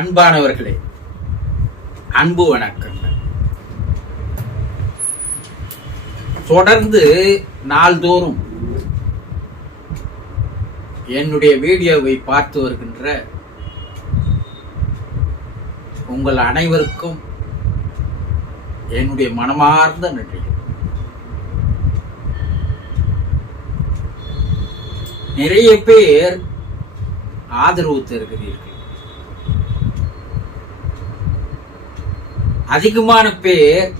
அன்பானவர்களே, அன்பு வணக்கங்கள். தொடர்ந்து நாள்தோறும் என்னுடைய வீடியோவை பார்த்து வருகின்ற உங்கள் அனைவருக்கும் என்னுடைய மனமார்ந்த நன்றி. நிறைய பேர் ஆதரவு தருகிறீர்கள். அதிகமான பேர்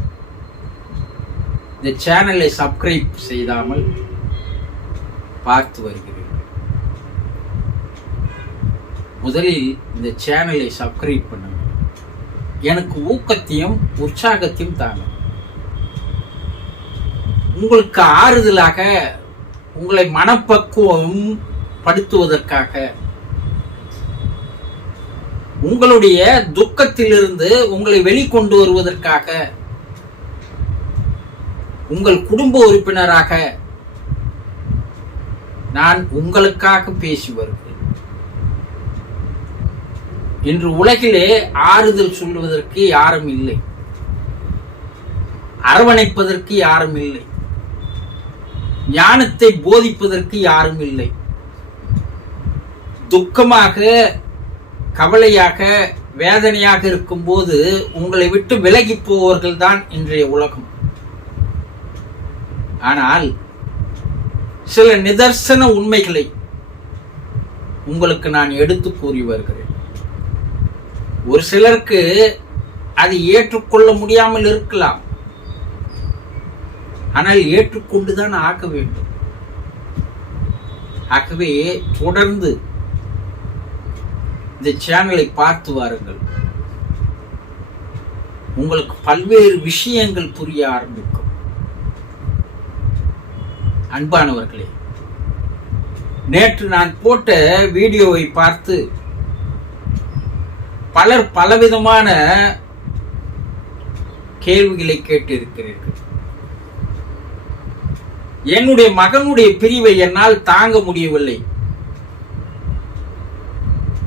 இந்த சேனலை சப்ஸ்கிரைப் செய்யாமல் பார்த்து வருகிறீர்கள். முதலில் இந்த சேனலை சப்ஸ்கிரைப் பண்ணுங்க. எனக்கு ஊக்கத்தையும் உற்சாகத்தையும் தாங்க. உங்களுக்கு ஆறுதலாக, உங்களை மனப்பக்குவம் படுத்துவதற்காக, உங்களுடைய துக்கத்திலிருந்து உங்களை வெளிக்கொண்டு வருவதற்காக, உங்கள் குடும்ப உறுப்பினராக நான் உங்களுக்காக பேசி வருகிறேன். இன்று உலகிலே ஆறுதல் சொல்வதற்கு யாரும் இல்லை, அரவணைப்பதற்கு யாரும் இல்லை, ஞானத்தை போதிப்பதற்கு யாரும் இல்லை. துக்கமாக, கவலையாக, வேதனையாக இருக்கும்போது உங்களை விட்டு விலகி போவர்கள் தான் இன்றைய உலகம். ஆனால் சில நிதர்சன உண்மைகளை உங்களுக்கு நான் எடுத்து கூறி வருகிறேன். ஒரு சிலருக்கு அது ஏற்றுக்கொள்ள முடியாமல் இருக்கலாம், ஆனால் ஏற்றுக்கொண்டுதான் ஆக வேண்டும். ஆகவே தொடர்ந்து இந்த சேனலை பார்த்து வாருங்கள். உங்களுக்கு பல்வேறு விஷயங்கள் புரிய ஆரம்பிக்கும். அன்பானவர்களே, நேற்று நான் போட்ட வீடியோவை பார்த்து பலர் பலவிதமான கேள்விகளை கேட்டிருக்கிறீர்கள். என்னுடைய மகனுடைய பிரிவை என்னால் தாங்க முடியவில்லை,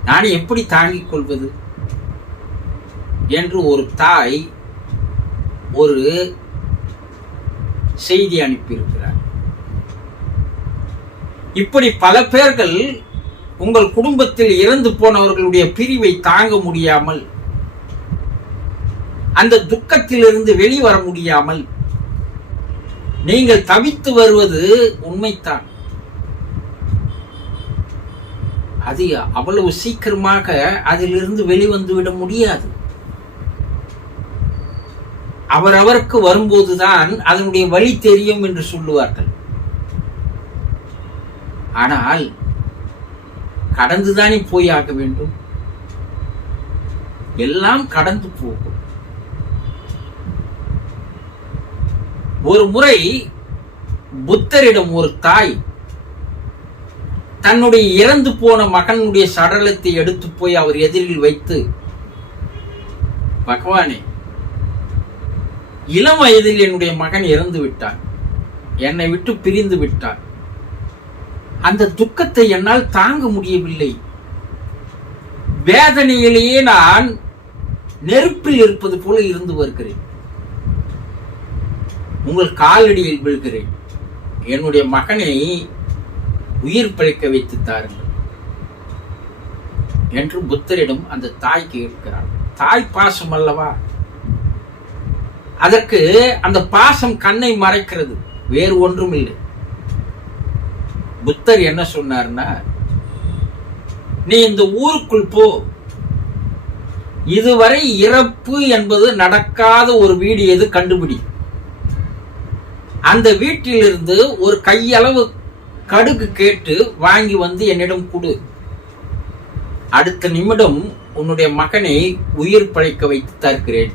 நான் எப்படி தாங்கிக் கொள்வது என்று ஒரு தாய் ஒரு செய்தி அனுப்பியிருக்கிறார். இப்படி பல பேர்கள் உங்கள் குடும்பத்தில் இறந்து போனவர்களுடைய பிரிவை தாங்க முடியாமல், அந்த துக்கத்திலிருந்து வெளிவர முடியாமல் நீங்கள் தவித்து வருவது உண்மைத்தான். அது அவ்வளவு சீக்கிரமாக அதிலிருந்து வெளிவந்து விட முடியாது. அவரவருக்கு வரும்போதுதான் அதனுடைய வழி தெரியும் என்று சொல்லுவார்கள். ஆனால் கடந்துதானே போய் ஆக வேண்டும். எல்லாம் கடந்து போகும். ஒரு முறை புத்தரிடம் ஒரு தாய் தன்னுடைய இறந்து போன மகனுடைய சடலத்தை எடுத்து போய் அவர் எதிரில் வைத்து, பகவானே, இளம் வயதில் என்னுடைய மகன் இறந்து விட்டான், என்னை விட்டு பிரிந்து விட்டான், அந்த துக்கத்தை என்னால் தாங்க முடியவில்லை, வேதனையிலேயே நான் நெருப்பில் இருப்பது போல இருந்து வருகிறேன், உங்கள் காலடியில் விழுகிறேன், என்னுடைய மகனை உயிர் பிழைக்க வைத்து தாருங்கள் என்று புத்தரிடம் அந்த தாய் கேட்கிறார். தாய் பாசம் அல்லவா, அதற்கு அந்த பாசம் கண்ணை மறைக்கிறது, வேறு ஒன்றும் இல்லை. புத்தர் என்ன சொன்னார்னா, நீ இந்த ஊருக்குள் போ, இதுவரை இறப்பு என்பது நடக்காத ஒரு வீடு எது கண்டுபிடி, அந்த வீட்டிலிருந்து ஒரு கையளவு கடுகு கேட்டு வாங்கி வந்து என்னிடம் கொடு, அடுத்த நிமிடம் உன்னுடைய மகனை உயிர் பிழைக்க வைத்து தருகிறேன்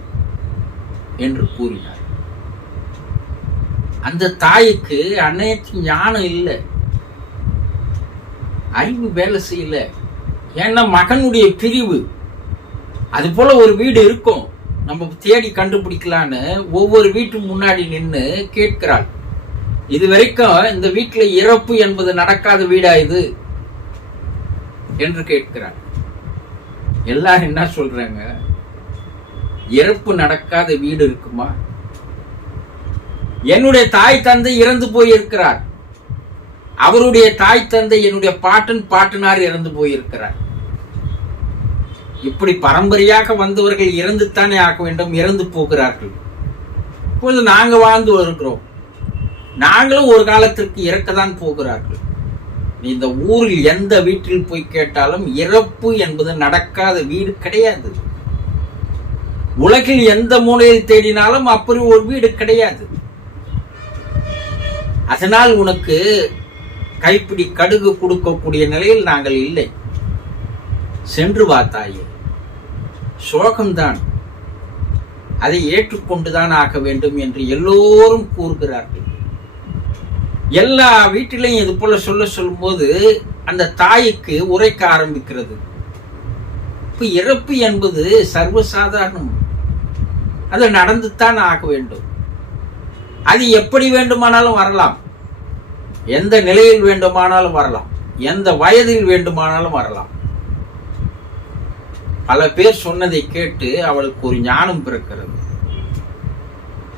என்று கூறினார். அந்த தாய்க்கு அன்னைக்கு ஞானம் இல்லை, அறிவு வேலை செய்யல. ஏன்னா மகனுடைய பிரிவு, அது போல ஒரு வீடு இருக்கும், நம்ம தேடி கண்டுபிடிக்கலான்னு ஒவ்வொரு வீட்டு முன்னாடி நின்று கேட்கிறாள். இது வரைக்கும் இந்த வீட்டில் இறப்பு என்பது நடக்காத வீடா இது என்று கேட்கிறார். எல்லாரும் என்ன சொல்றாங்க, இறப்பு நடக்காத வீடு இருக்குமா? என்னுடைய தாய் தந்தை இறந்து போயிருக்கிறார், அவருடைய தாய் தந்தை என்னுடைய பாட்டன் பாட்டனார் இறந்து போயிருக்கிறார். இப்படி பரம்பரையாக வந்தவர்கள் இறந்துத்தானே ஆக வேண்டும், இறந்து போகிறார்கள். இப்பொழுது நாங்க வாழ்ந்து வருகிறோம், நாங்களும் ஒரு காலத்திற்கு இறக்கத்தான் போகிறார்கள். இந்த ஊரில் எந்த வீட்டில் போய் கேட்டாலும் இறப்பு என்பது நடக்காத வீடு கிடையாது. உலகில் எந்த மூலையில் தேடினாலும் அப்படி ஒரு வீடு கிடையாது. அதனால் உனக்கு கைப்பிடி கடுகு கொடுக்கக்கூடிய நிலையில் நாங்கள் இல்லை. சென்று வா தாயே, சோகம்தான், அதை ஏற்றுக்கொண்டுதான் ஆக வேண்டும் என்று எல்லோரும் கூறுகிறார்கள். எல்லா வீட்டிலையும் இது போல சொல்லும்போது அந்த தாய்க்கு உரைக்க ஆரம்பிக்கிறது. இப்ப இறப்பு என்பது சர்வசாதாரணம், அது நடந்துத்தான் ஆக வேண்டும். அது எப்படி வேண்டுமானாலும் வரலாம், எந்த நிலையில் வேண்டுமானாலும் வரலாம், எந்த வயதில் வேண்டுமானாலும் வரலாம். பல பேர் சொன்னதை கேட்டு அவளுக்கு ஒரு ஞானம் பிறக்கிறது.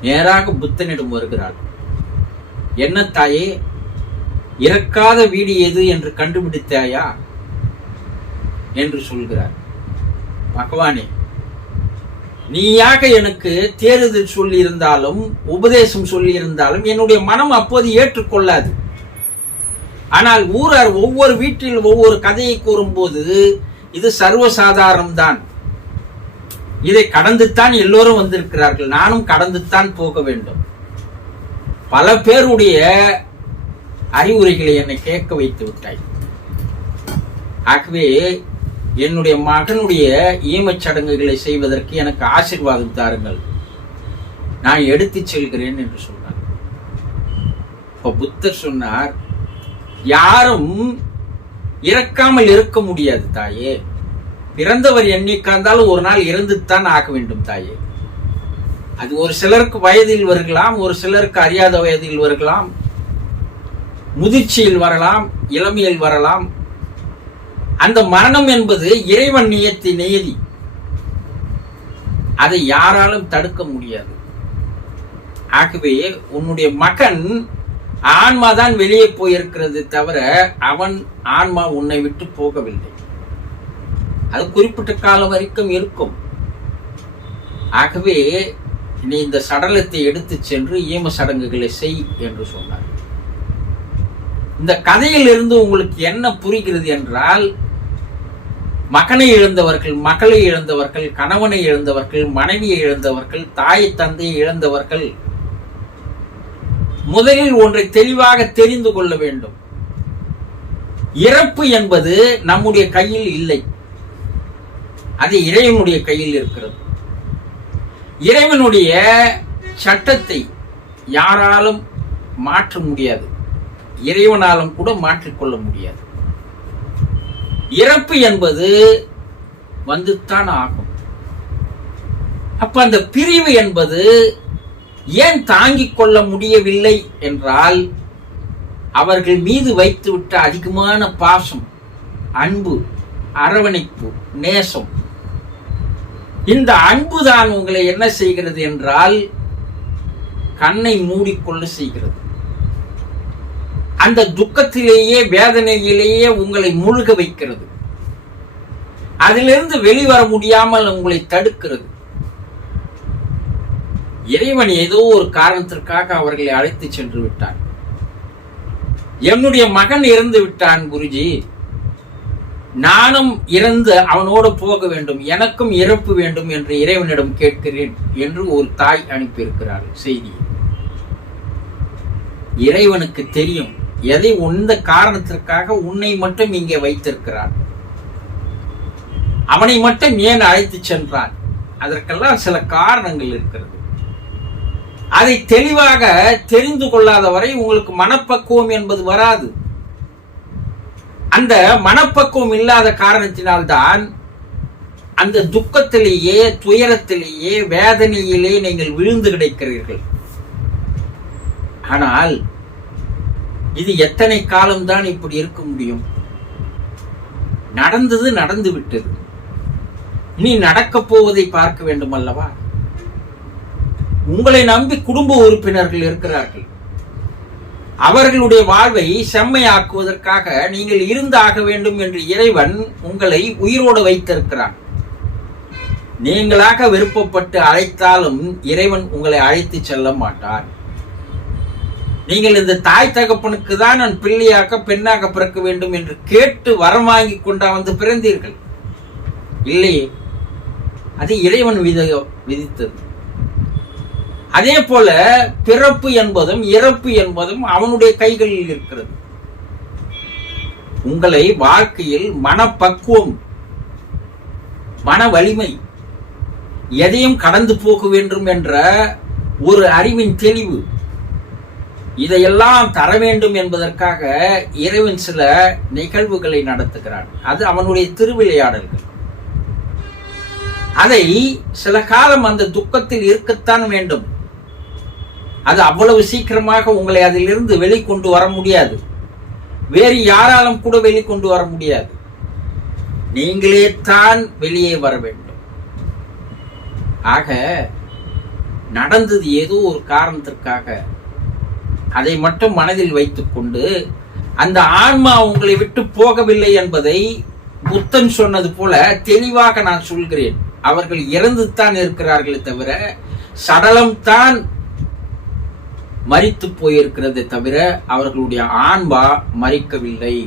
நேராக புத்தனிடம் வருகிறாள். என்ன தாயே, இறக்காத வீடு எது என்று கண்டுபிடித்தாயா என்று சொல்கிறார். பகவானே, நீயாக எனக்கு தேறுதல் சொல்லி இருந்தாலும் உபதேசம் சொல்லி இருந்தாலும் என்னுடைய மனம் அப்போது ஏற்றுக்கொள்ளாது. ஆனால் ஊரார் ஒவ்வொரு வீட்டில் ஒவ்வொரு கதையை கூறும்போது இது சர்வசாதாரணம் தான், இதை கடந்துத்தான் எல்லோரும் வந்திருக்கிறார்கள், நானும் கடந்துத்தான் போக வேண்டும். பல பேருடைய அறிவுரைகளை என்னை கேட்க வைத்து விட்டாய். ஆகவே என்னுடைய மகனுடைய ஈமச் சடங்குகளை செய்வதற்கு எனக்கு ஆசீர்வாதம் தாருங்கள், நான் எடுத்துச் செல்கிறேன் என்று சொன்னார். இப்ப புத்தர் சொன்னார், யாரும் இறக்காமல் இருக்க முடியாது தாயே. பிறந்தவர் என்னைக்கா இருந்தாலும் ஒரு நாள் இறந்துத்தான் ஆக வேண்டும் தாயே. அது ஒரு சிலருக்கு வயதில் வரலாம், ஒரு சிலருக்கு அறியாத வயதில் வரலாம், முதிர்ச்சியில் வரலாம், இளமையில் வரலாம். அந்த மரணம் என்பது இறைவன் நியதி, அதை யாராலும் தடுக்க முடியாது. ஆகவே உன்னுடைய மகன் ஆன்மாதான் வெளியே போயிருக்கிறது தவிர அவன் ஆன்மா உன்னை விட்டு போகவில்லை. அது குறிப்பிட்ட காலம் வரைக்கும் இருக்கும். ஆகவே நீ இந்த சடலத்தை எடுத்து சென்று ஈம சடங்குகளை செய் என்று சொன்னார். இந்த கதையில் இருந்து உங்களுக்கு என்ன புரிகிறது என்றால், மகனை இழந்தவர்கள், மகளை இழந்தவர்கள், கணவனை இழந்தவர்கள், மனைவியை இழந்தவர்கள், தாய் தந்தையை இழந்தவர்கள் முதலில் ஒன்றை தெளிவாக தெரிந்து கொள்ள வேண்டும். இறப்பு என்பது நம்முடைய கையில் இல்லை, அது இறைவனுடைய கையில் இருக்கிறது. இறைவனுடைய சட்டத்தை யாராலும் மாற்ற முடியாது, இறைவனாலும் கூட மாற்றிக்கொள்ள முடியாது. இறப்பு என்பது வந்துத்தான் ஆகும். அப்ப அந்த பிரிவு என்பது ஏன் தாங்கிக் கொள்ள முடியவில்லை என்றால், அவர்கள் மீது வைத்துவிட்ட அதிகமான பாசம், அன்பு, அரவணைப்பு, நேசம். இந்த அன்புதான் உங்களை என்ன செய்கிறது என்றால் கண்ணை மூடிக்கொள்ள செய்கிறது. அந்த துக்கத்திலேயே, வேதனையிலேயே உங்களை மூழ்க வைக்கிறது. அதிலிருந்து வெளிவர முடியாமல் உங்களை தடுக்கிறது. இறைவன் ஏதோ ஒரு காரணத்திற்காக அவர்களை அழைத்து சென்று விட்டான். என்னுடைய மகன் இறந்து விட்டான் குருஜி, நானும் இறந்து அவனோடு போக வேண்டும், எனக்கும் இறப்பு வேண்டும் என்று இறைவனிடம் கேட்கிறேன் என்று ஒரு தாய் அனுப்பியிருக்கிறார் செய்தி. இறைவனுக்கு தெரியும் எதை எந்த காரணத்திற்காக உன்னை மட்டும் இங்கே வைத்திருக்கிறார், அவனை மட்டும் ஏன் அழைத்து சென்றான். அதற்கெல்லாம் சில காரணங்கள் இருக்கிறது. அதை தெளிவாக தெரிந்து கொள்ளாத வரை உங்களுக்கு மனப்பக்குவம் என்பது வராது. அந்த மனப்பக்குவம் இல்லாத காரணத்தினால்தான் அந்த துக்கத்திலேயே, துயரத்திலேயே, வேதனையிலே நீங்கள் விழுந்து கிடக்கிறீர்கள். ஆனால் இது எத்தனை காலம்தான் இப்படி இருக்க முடியும்? நடந்தது நடந்து விட்டது. நீ நடக்கப் போவதை பார்க்க வேண்டும் அல்லவா? உங்களை நம்பி குடும்ப உறுப்பினர்கள் இருக்கிறார்கள். அவர்களுடைய வாழ்வை செம்மையாக்குவதற்காக நீங்கள் இருந்தாக வேண்டும் என்று இறைவன் உங்களை உயிரோடு வைத்திருக்கிறான். நீங்களாக விருப்பப்பட்டு அழைத்தாலும் இறைவன் உங்களை அழைத்து செல்ல மாட்டார். நீங்கள் இந்த தாய் தகப்பனுக்கு தான் நான் பிள்ளையாக பெண்ணாக பிறக்க வேண்டும் என்று கேட்டு வரம் வாங்கி கொண்டா வந்து பிறந்தீர்கள் இல்லையே? அது இறைவன் விதித்தது. அதே போல பிறப்பு என்பதும் இறப்பு என்பதும் அவனுடைய கைகளில் இருக்கிறது. உங்களை வாழ்க்கையில் மனப்பக்குவம், மன வலிமை, எதையும் கடந்து போக வேண்டும் என்ற ஒரு அறிவின் தெளிவு, இதையெல்லாம் தர வேண்டும் என்பதற்காக இறைவன் சில நிகழ்வுகளை நடத்துகிறான். அது அவனுடைய திருவிளையாடல்கள். அதை சில காலம் அந்த துக்கத்தில் இருக்கத்தான் வேண்டும். அது அவ்வளவு சீக்கிரமாக உங்களை அதிலிருந்து வெளிக்கொண்டு வர முடியாது. வேறு யாராலும் கூட வெளிக்கொண்டு வர முடியாது. நீங்களே தான் வெளியே வர வேண்டும். ஆக நடந்தது ஏதோ ஒரு காரணத்திற்காக அதை மட்டும் மனதில் வைத்துக் கொண்டு அந்த ஆன்மா உங்களை விட்டு போகவில்லை என்பதை புத்தன் சொன்னது போல தெளிவாக நான் சொல்கிறேன். அவர்கள் இறந்துத்தான் இருக்கிறார்களே தவிர சடலம் தான் மரித்து போயிருக்கிறதை தவிர அவர்களுடைய ஆன்மா மரிக்கவில்லை.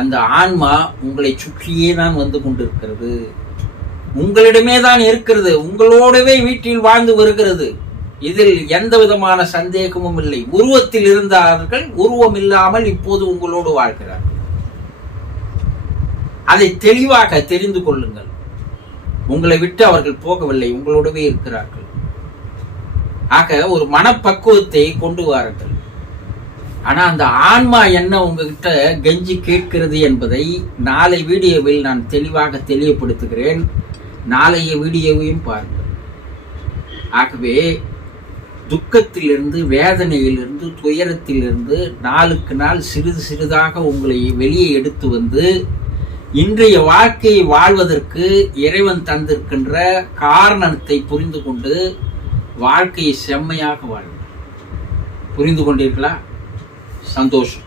அந்த ஆன்மா உங்களை சுற்றியே தான் வந்து கொண்டிருக்கிறது. உங்களிடமே தான் இருக்கிறது. உங்களோடவே வீட்டில் வாழ்ந்து வருகிறது. இதில் எந்த விதமான சந்தேகமும் இல்லை. உருவத்தில் இருந்தார்கள், உருவம் இல்லாமல் இப்போது உங்களோடு வாழ்கிறார்கள். அதை தெளிவாக தெரிந்து கொள்ளுங்கள். உங்களை விட்டு அவர்கள் போகவில்லை, உங்களோடவே இருக்கிறார்கள். ஆக ஒரு மனப்பக்குவத்தை கொண்டு வாருங்கள். ஆனா அந்த ஆன்மா என்ன உங்ககிட்ட கெஞ்சி கேட்கிறது என்பதை நாளை வீடியோவில் நான் தெளிவாக தெளிவுபடுத்துகிறேன். நாளைய வீடியோவையும் பாருங்கள். ஆகவே துக்கத்திலிருந்து, வேதனையிலிருந்து, துயரத்திலிருந்து நாளுக்கு நாள் சிறிது சிறிதாக உங்களை வெளியே எடுத்து வந்து இன்றைய வாழ்க்கையை வாழ்வதற்கு இறைவன் தந்திருக்கின்ற காரணத்தை புரிந்து கொண்டு வாழ்க்கையை செம்மையாக வாழ்ந்தார். புரிந்து கொண்டீர்களா? சந்தோஷம்.